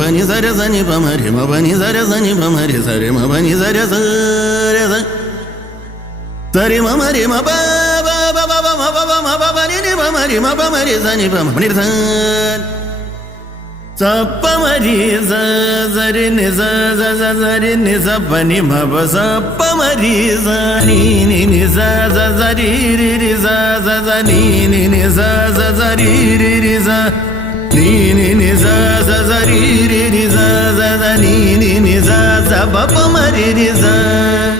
bani zare zani pamari ma bani zare zani pamari sare ma bani zare zare sare ma mari ma ba ba ba ba ba ba ba ma ba bani ni pamari ma pamari zani pamari zan sappa mari za zare ni za za za zare ni za bani ma ba sappa mari za ni ni za za za ri ri ri za za za ni ni za za za ri ri ri za ni za za za ri ri ri za za za ni za za ba pa ma ri ri za